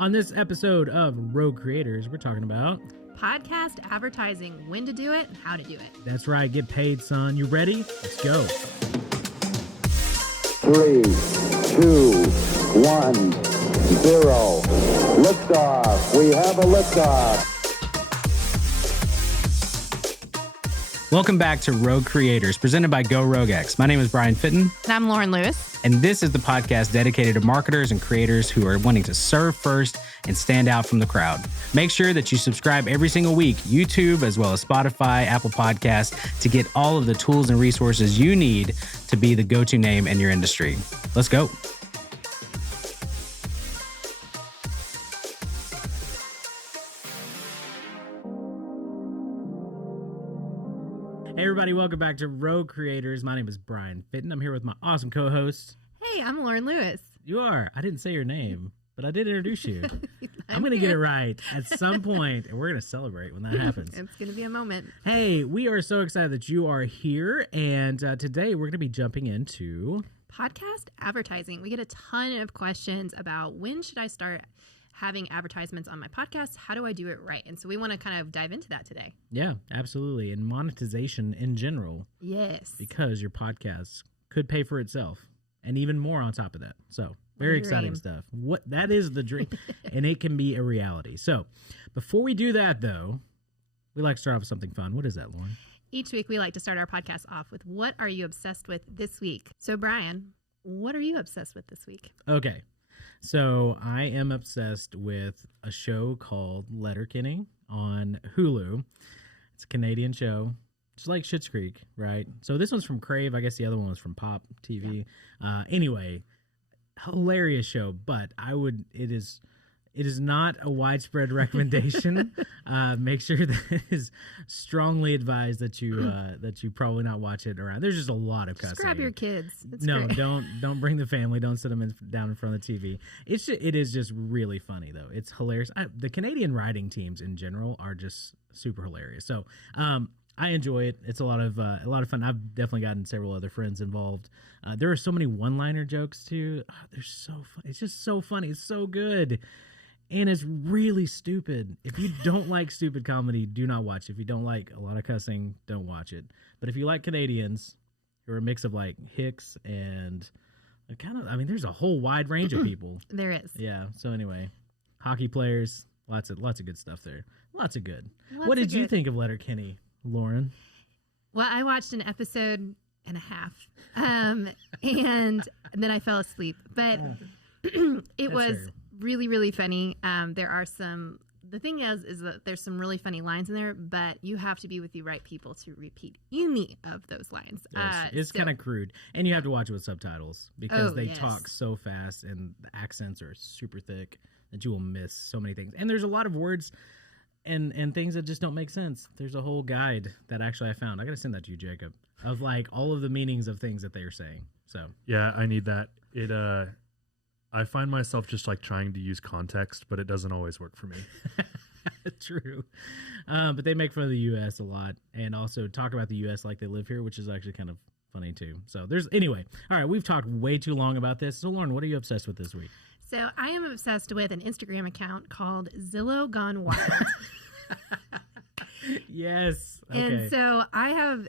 On this episode of Rogue Creators, we're talking about podcast advertising, when to do it and how to do it. That's right, get paid, son. You ready? Let's go. 3, 2, 1, 0. Liftoff. We have a liftoff. Welcome back to Rogue Creators, presented by Go RogueX. My name is Brian Fitton. And I'm Lauren Lewis. And this is the podcast dedicated to marketers and creators who are wanting to serve first and stand out from the crowd. Make sure that you subscribe every single week, YouTube, as well as Spotify, Apple Podcasts, to get all of the tools and resources you need to be the go-to name in your industry. Let's go. Hey everybody, welcome back to Rogue Creators. My name is Brian Fitton. I'm here with my awesome co-host. Hey, I'm Lauren Lewis. You are. I didn't say your name, but I did introduce you. I'm going to get it right at some point, and we're going to celebrate when that happens. It's going to be a moment. Hey, we are so excited that you are here, and today we're going to be jumping into podcast advertising. We get a ton of questions about when should I start having advertisements on my podcast? How do I do it right? And so we want to kind of dive into that today. Yeah, absolutely. And monetization in general. Yes. Because your podcast could pay for itself and even more on top of that. So very exciting stuff. That is the dream and it can be a reality. So before we do that though, we like to start off with something fun. What is that, Lauren? Each week we like to start our podcast off with what are you obsessed with this week? So Brian, what are you obsessed with this week? Okay. So I am obsessed with a show called Letterkenny on Hulu. It's a Canadian show. It's like Schitt's Creek, right? So this one's from Crave. I guess the other one was from Pop TV. Yeah. Anyway, hilarious show, but it is not a widespread recommendation. Make sure that it is strongly advised that you probably not watch it around. There's just a lot of cussing. Just grab your kids. It's no, great. don't bring the family. Don't sit them down in front of the TV. It is just really funny though. It's hilarious. The Canadian writing teams in general are just super hilarious. So I enjoy it. It's a lot of fun. I've definitely gotten several other friends involved. There are so many one-liner jokes too. Oh, they're so fun. It's just so funny. It's so good. And it's really stupid. If you don't like stupid comedy, do not watch it. If you don't like a lot of cussing, don't watch it. But if you like Canadians, who are a mix of like Hicks and there's a whole wide range of people. There is. Yeah. So anyway, hockey players, lots of good stuff there. Lots of good. What did you think of Letterkenny, Lauren? Well, I watched an episode and a half, and then I fell asleep. But it was really, really funny. The thing is that there's some really funny lines in there, but you have to be with the right people to repeat any of those lines. Yes, it's kind of crude. And you have to watch it with subtitles because they talk so fast and the accents are super thick that you will miss so many things. And there's a lot of words and things that just don't make sense. There's a whole guide that actually I found. I got to send that to you, Jacob, of like all of the meanings of things that they are saying. So yeah, I need that. I find myself just like trying to use context, but it doesn't always work for me. True. But they make fun of the U.S. a lot and also talk about the U.S. like they live here, which is actually kind of funny too. So anyway. All right. We've talked way too long about this. So Lauren, what are you obsessed with this week? So I am obsessed with an Instagram account called Zillow Gone Wild. Yes. Okay. And so I have,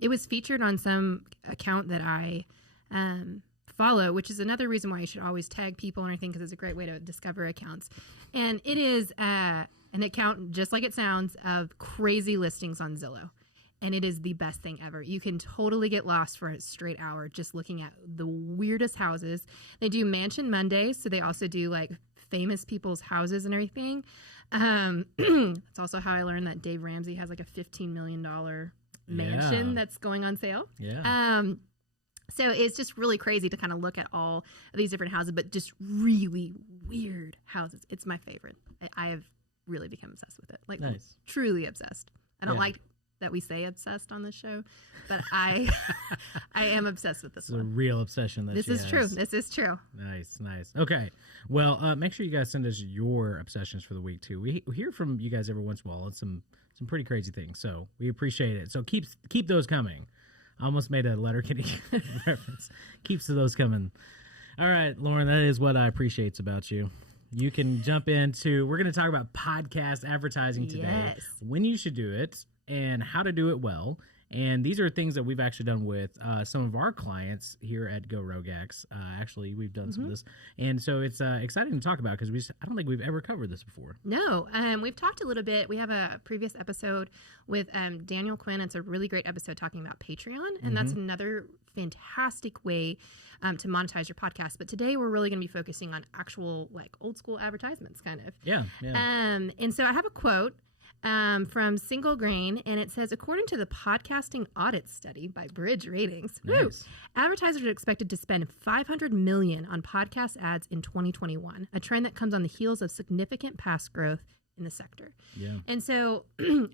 it was featured on some account that I, follow, which is another reason why you should always tag people and everything, because it's a great way to discover accounts. And it is an account, just like it sounds, of crazy listings on Zillow. And it is the best thing ever. You can totally get lost for a straight hour just looking at the weirdest houses. They do Mansion Mondays, so they also do like famous people's houses and everything. That's also how I learned that Dave Ramsey has like a $15 million mansion that's going on sale. Yeah. So it's just really crazy to kind of look at all of these different houses, but just really weird houses. It's my favorite. I have really become obsessed with it. Like, truly obsessed. I don't like that we say obsessed on this show, but I am obsessed with this one. It's a real obsession that This is true. This is true. Nice. Okay. Well, make sure you guys send us your obsessions for the week, too. We hear from you guys every once in a while on some pretty crazy things, so we appreciate it. So keep those coming. I almost made a Letterkenny reference. Keeps those coming. All right, Lauren, that is what I appreciate about you. you can jump into, we're going to talk about podcast advertising today, Yes. when you should do it and how to do it well. And these are things that we've actually done with some of our clients here at Go Rogax. Actually, we've done some of this. And so it's exciting to talk about because I don't think we've ever covered this before. No, we've talked a little bit. We have a previous episode with Daniel Quinn. It's a really great episode talking about Patreon, and that's another fantastic way to monetize your podcast. But today we're really going to be focusing on actual like old school advertisements, kind of. Yeah. And so I have a quote from Single Grain, and it says, according to the podcasting audit study by Bridge Ratings, Nice. advertisers are expected to spend $500 million on podcast ads in 2021, a trend that comes on the heels of significant past growth in the sector. Yeah. And so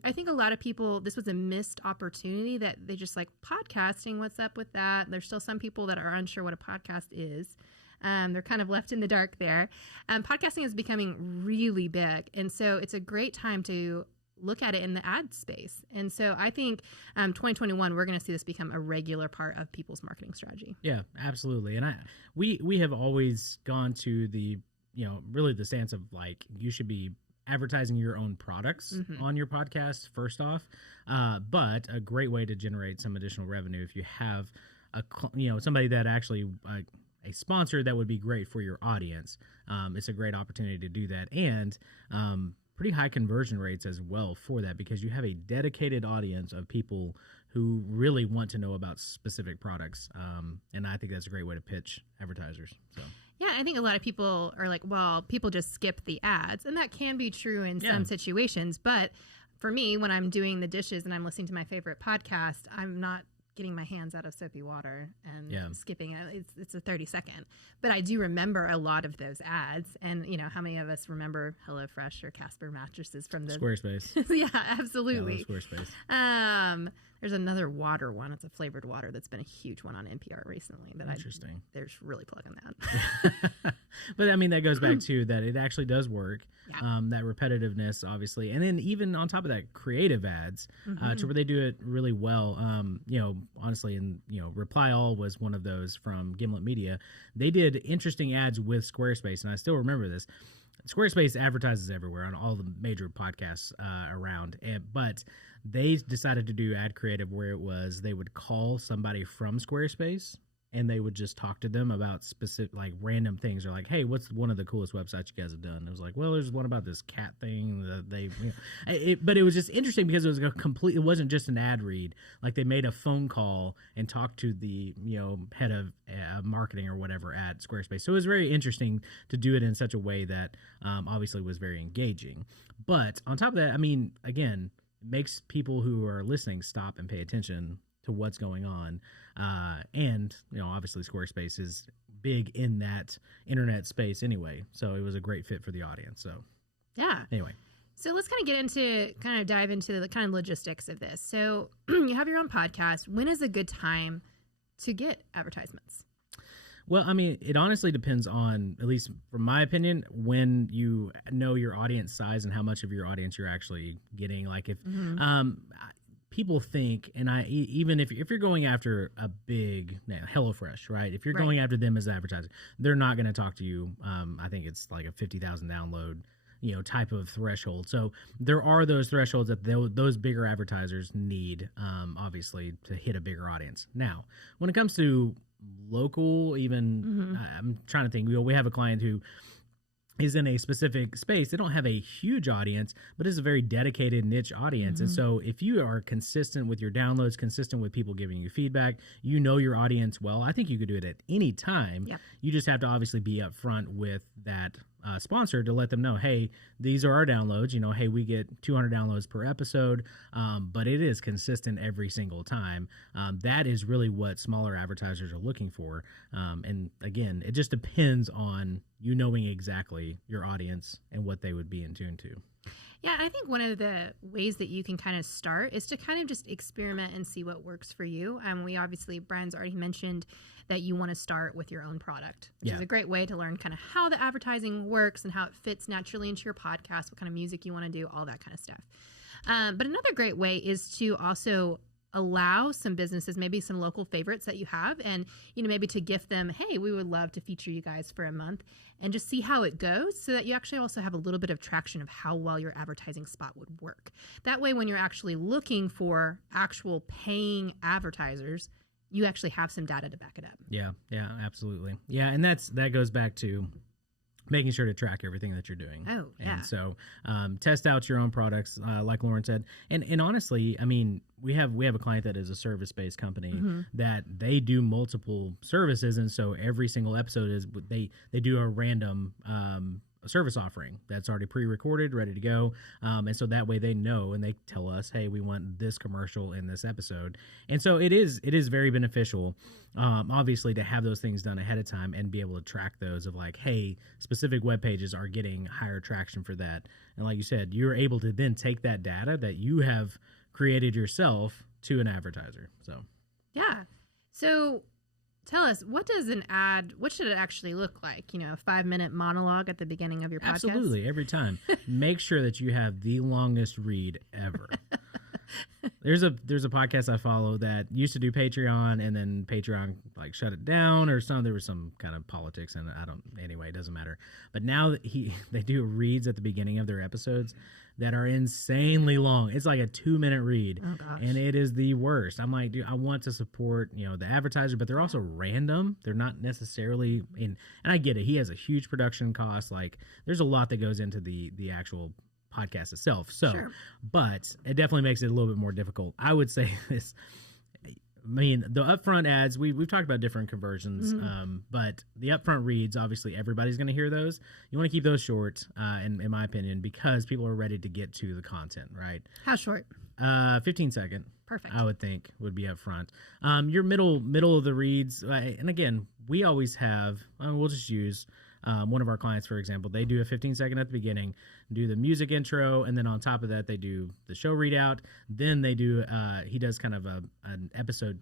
I think a lot of people, this was a missed opportunity that they just like, podcasting, what's up with that? There's still some people that are unsure what a podcast is. They're kind of left in the dark there. Podcasting is becoming really big. And so it's a great time to look at it in the ad space. And so I think 2021, we're going to see this become a regular part of people's marketing strategy. Yeah, absolutely. And we have always gone to the, really the stance of like, you should be advertising your own products on your podcast first off. But a great way to generate some additional revenue if you have somebody that actually a sponsor that would be great for your audience. It's a great opportunity to do that. And pretty high conversion rates as well for that, because you have a dedicated audience of people who really want to know about specific products. And I think that's a great way to pitch advertisers. So. Yeah, I think a lot of people are like, well, people just skip the ads. And that can be true in some situations. But for me, when I'm doing the dishes and I'm listening to my favorite podcast, I'm not getting my hands out of soapy water and skipping it. It's a 30-second. But I do remember a lot of those ads. And, how many of us remember HelloFresh or Casper mattresses from the... Squarespace. Yeah, absolutely. Yeah, Squarespace. There's another water one. It's a flavored water that's been a huge one on NPR recently. That Interesting. They're really plugging that. But I mean, that goes back to that it actually does work. Yeah. That repetitiveness, obviously. And then even on top of that, creative ads, to where they do it really well. Honestly, and, Reply All was one of those from Gimlet Media. They did interesting ads with Squarespace, and I still remember this. Squarespace advertises everywhere on all the major podcasts around, but they decided to do ad creative where it was they would call somebody from Squarespace and they would just talk to them about specific, like random things. Or like, hey, what's one of the coolest websites you guys have done? It was like, well, there's one about this cat thing that they, but it was just interesting because it was it wasn't just an ad read. Like they made a phone call and talked to the, head of marketing or whatever at Squarespace. So it was very interesting to do it in such a way that obviously was very engaging. But on top of that, I mean, again, it makes people who are listening stop and pay attention to what's going on. And, obviously Squarespace is big in that internet space anyway. So it was a great fit for the audience. So yeah. Anyway. So let's dive into the kind of logistics of this. So you have your own podcast. When is a good time to get advertisements? Well, I mean, it honestly depends on, at least from my opinion, when you know your audience size and how much of your audience you're actually getting. Like if people think, and even if you're going after a big HelloFresh, right? If you're going after them as an advertiser, they're not going to talk to you. I think it's like a 50,000 download, type of threshold. So there are those thresholds that those bigger advertisers need, obviously, to hit a bigger audience. Now, when it comes to local, even I'm trying to think. We have a client who is in a specific space. They don't have a huge audience, but it's a very dedicated niche audience. And so if you are consistent with your downloads, consistent with people giving you feedback, your audience well, I think you could do it at any time. Yep. You just have to obviously be upfront with that sponsor to let them know, hey, these are our downloads. Hey, we get 200 downloads per episode, but it is consistent every single time. That is really what smaller advertisers are looking for. And again, it just depends on knowing exactly your audience and what they would be in tune to. Yeah, I think one of the ways that you can kind of start is to kind of just experiment and see what works for you. Brian's already mentioned that you want to start with your own product, which is a great way to learn kind of how the advertising works and how it fits naturally into your podcast, what kind of music you want to do, all that kind of stuff. But another great way is to also allow some businesses, maybe some local favorites that you have, and, maybe to gift them, hey, we would love to feature you guys for a month, and just see how it goes, so that you actually also have a little bit of traction of how well your advertising spot would work. That way, when you're actually looking for actual paying advertisers, you actually have some data to back it up. Yeah, absolutely. Yeah, and that goes back to making sure to track everything that you're doing. Oh, yeah. And so test out your own products, like Lauren said. And honestly, I mean, we have a client that is a service-based company that they do multiple services, and so every single episode is they do a random service offering that's already pre-recorded, ready to go, and so that way they know, and they tell us, hey, we want this commercial in this episode. And so it is very beneficial, obviously, to have those things done ahead of time and be able to track those of like, hey, specific web pages are getting higher traction for that. And like you said, you're able to then take that data that you have created yourself to an advertiser. Yeah. So tell us, what should it actually look like? A 5-minute monologue at the beginning of your podcast? Absolutely, every time. Make sure that you have the longest read ever. There's a podcast I follow that used to do Patreon, and then Patreon like shut it down or something. There was some kind of politics, and anyway, it doesn't matter. But now they do reads at the beginning of their episodes that are insanely long. It's like a 2-minute read. Oh, gosh. And it is the worst. I'm like, dude, I want to support, the advertiser, but they're also random. They're not necessarily and I get it. He has a huge production cost. Like, there's a lot that goes into the actual podcast itself. So, Sure. But it definitely makes it a little bit more difficult. I would say this. I mean, the upfront ads, we've talked about different conversions, but the upfront reads, obviously, everybody's going to hear those. You want to keep those short, in my opinion, because people are ready to get to the content, right? How short? 15-second. Perfect. I would think would be up front. Your middle of the reads, and again, we always have, we'll just use one of our clients, for example. They do a 15-second at the beginning, do the music intro, and then on top of that, they do the show readout. Then they do, he does kind of an episode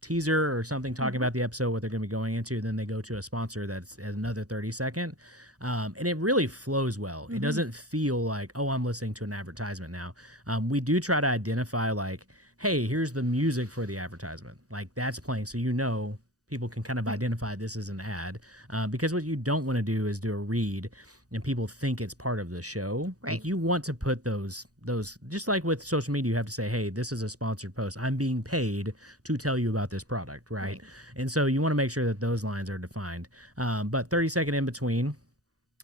teaser or something talking about the episode, what they're going to be going into. Then they go to a sponsor that's another 30-second. And it really flows well. It doesn't feel like, oh, I'm listening to an advertisement now. We do try to identify like, hey, here's the music for the advertisement. Like, that's playing, so people can kind of identify this as an ad, because what you don't want to do is do a read and people think it's part of the show. Right. Like, you want to put those just like with social media, you have to say, hey, this is a sponsored post. I'm being paid to tell you about this product, right? And so you want to make sure that those lines are defined. But 30-second in between.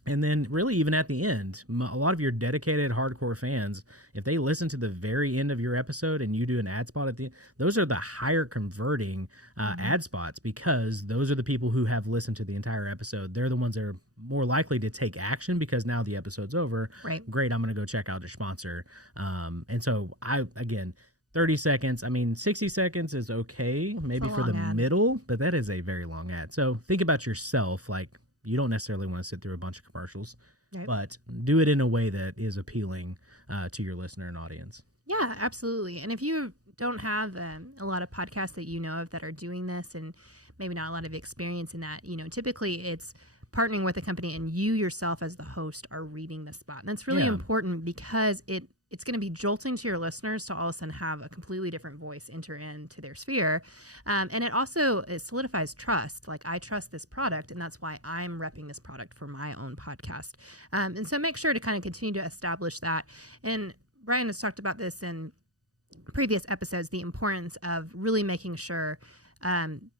And then really even at the end, a lot of your dedicated hardcore fans, if they listen to the very end of your episode and you do an ad spot at the end, those are the higher converting ad spots, because those are the people who have listened to the entire episode. They're the ones that are more likely to take action because now the episode's over. Right. Great, I'm going to go check out your sponsor. And so 30 seconds. I mean, 60 seconds is okay, maybe for the middle, but that is a very long ad. So think about yourself, like, you don't necessarily want to sit through a bunch of commercials, but do it in a way that is appealing to your listener and audience. Yeah, absolutely. And if you don't have a lot of podcasts that you know of that are doing this, and maybe not a lot of experience in that, typically it's partnering with a company and you yourself as the host are reading the spot. And that's really important, because it's going to be jolting to your listeners to all of a sudden have a completely different voice enter into their sphere. And it solidifies trust. Like, I trust this product, and that's why I'm repping this product for my own podcast. And so make sure to kind of continue to establish that. And Brian has talked about this in previous episodes, the importance of really making sure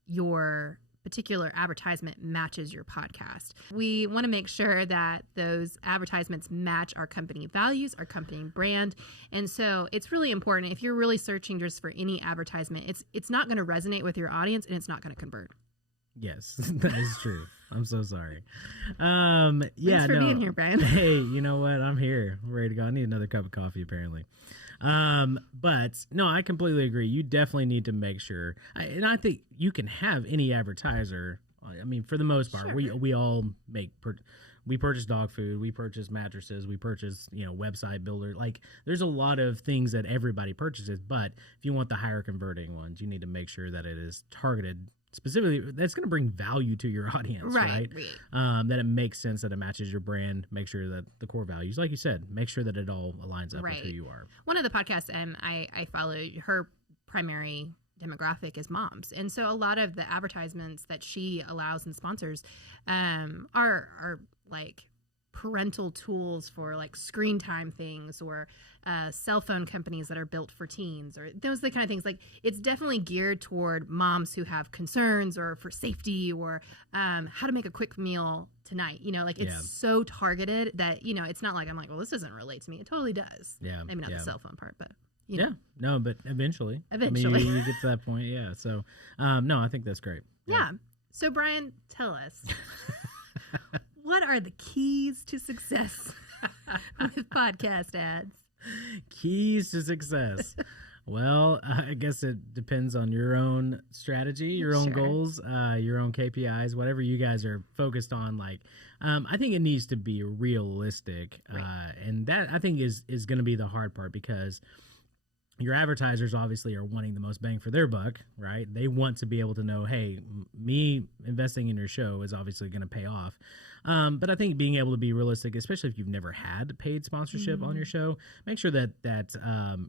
your particular advertisement matches your podcast. We want to make sure that those advertisements match our company values, our company brand. And so it's really important. If you're really searching just for any advertisement, it's not going to resonate with your audience, and it's not going to convert. Yes, that is true. I'm so sorry. Thanks for being here, Brian. Hey, you know what? I'm here. I'm ready to go. I need another cup of coffee, apparently. But no, I completely agree. You definitely need to make sure, and I think you can have any advertiser. I mean, for the most part, we all we purchase dog food, we purchase mattresses, we purchase, website builder. Like, there's a lot of things that everybody purchases, but if you want the higher converting ones, you need to make sure that it is targeted specifically, that's going to bring value to your audience, right? That it makes sense, that it matches your brand. Make sure that the core values, like you said, make sure that it all aligns up with who you are. One of the podcasts I follow, her primary demographic is moms. And so a lot of the advertisements that she allows and sponsors are like parental tools for like screen time things, or cell phone companies that are built for teens, or those are the kind of things. Like, it's definitely geared toward moms who have concerns, or for safety, or how to make a quick meal tonight. You know, like, it's so targeted that, you know, it's not like I'm like, well, this doesn't relate to me. It totally does. Yeah. Maybe not the cell phone part, but No, but eventually. Eventually. I mean, you get to that point. Yeah. So, no, I think that's great. Yeah. So, Brian, tell us, what are the keys to success with podcast ads? Keys to success. Well, I guess it depends on your own strategy, your own goals, your own KPIs, whatever you guys are focused on. Like, I think it needs to be realistic. Right. And that, I think, is going to be the hard part, because your advertisers obviously are wanting the most bang for their buck, right? They want to be able to know, hey, me investing in your show is obviously going to pay off. But I think being able to be realistic, especially if you've never had paid sponsorship on your show, make sure that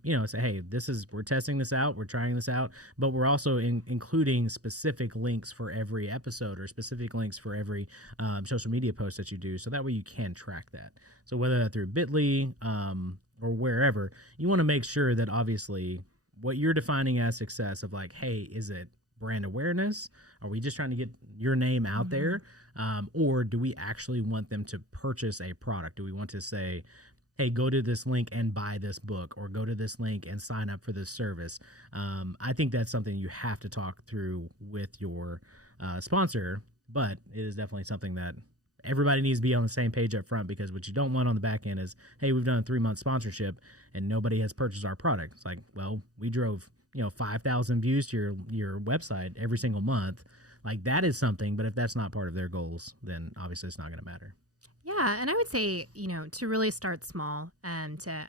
you know, say, hey, we're testing this out, we're trying this out, but we're also including specific links for every episode, or specific links for every social media post that you do, so that way you can track that. So whether that's through Bitly, or wherever, you want to make sure that obviously what you're defining as success, of like, hey, is it brand awareness? Are we just trying to get your name out there? Or do we actually want them to purchase a product? Do we want to say, hey, go to this link and buy this book, or go to this link and sign up for this service? I think that's something you have to talk through with your sponsor, but it is definitely something that everybody needs to be on the same page up front, because what you don't want on the back end is, hey, we've done a 3-month sponsorship and nobody has purchased our product. It's like, well, we drove, 5,000 views to your website every single month. Like, that is something, but if that's not part of their goals, then obviously it's not going to matter. Yeah. And I would say, to really start small, and to,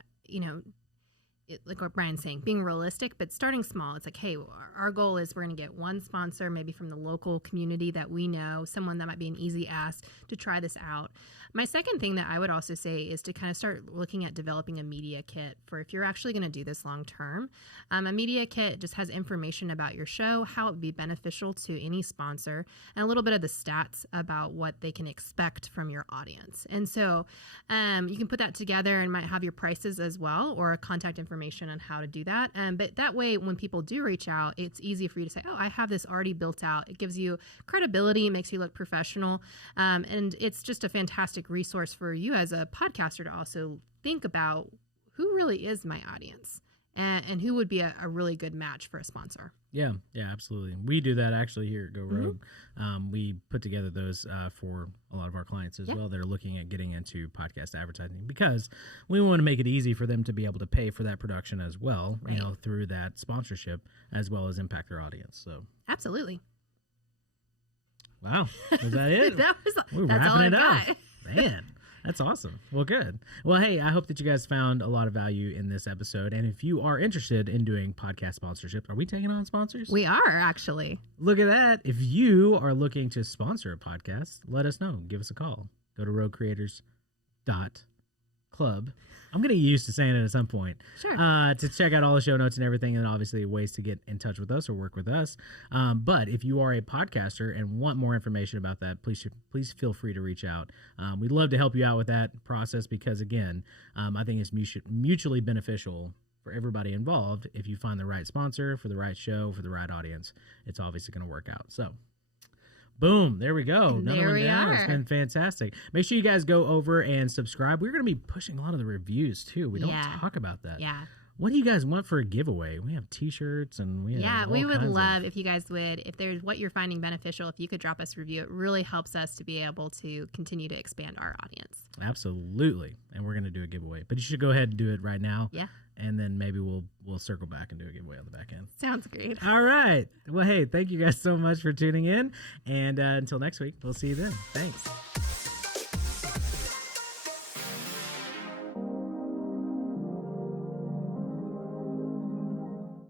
like what Brian's saying, being realistic, but starting small. It's like, hey, our goal is we're going to get one sponsor, maybe from the local community that we know, someone that might be an easy ask to try this out. My second thing that I would also say is to kind of start looking at developing a media kit for if you're actually going to do this long term. A media kit just has information about your show, how it would be beneficial to any sponsor, and a little bit of the stats about what they can expect from your audience. And so you can put that together, and might have your prices as well, or contact information on how to do that. But that way, when people do reach out, it's easy for you to say, oh, I have this already built out. It gives you credibility, makes you look professional. And it's just a fantastic resource for you as a podcaster to also think about who really is my audience, and who would be a really good match for a sponsor. Yeah, absolutely. We do that actually here at Go Rogue. We put together those for a lot of our clients as well that are looking at getting into podcast advertising, because we want to make it easy for them to be able to pay for that production as well, through that sponsorship, as well as impact their audience. So absolutely. Wow, is that it? We're that's wrapping all it I've up. Man, that's awesome. Well, good. Well, hey, I hope that you guys found a lot of value in this episode. And if you are interested in doing podcast sponsorship, are we taking on sponsors? We are, actually. Look at that. If you are looking to sponsor a podcast, let us know. Give us a call. Go to roguecreators.club. I'm going to get used to saying it at some point. Sure. To check out all the show notes and everything, and obviously ways to get in touch with us or work with us. But if you are a podcaster and want more information about that, please feel free to reach out. We'd love to help you out with that process, because, again, I think it's mutually beneficial for everybody involved. If you find the right sponsor for the right show, for the right audience, it's obviously going to work out. So, boom, there we go. There we are. It's been fantastic. Make sure you guys go over and subscribe. We're going to be pushing a lot of the reviews too. We don't talk about that. Yeah. What do you guys want for a giveaway? We have t-shirts and we have we would love if you guys would, if there's what you're finding beneficial, if you could drop us a review. It really helps us to be able to continue to expand our audience. Absolutely. And we're going to do a giveaway, but you should go ahead and do it right now. Yeah. And then maybe we'll circle back and do a giveaway on the back end. Sounds great. All right. Well, hey, thank you guys so much for tuning in. And until next week, we'll see you then. Thanks.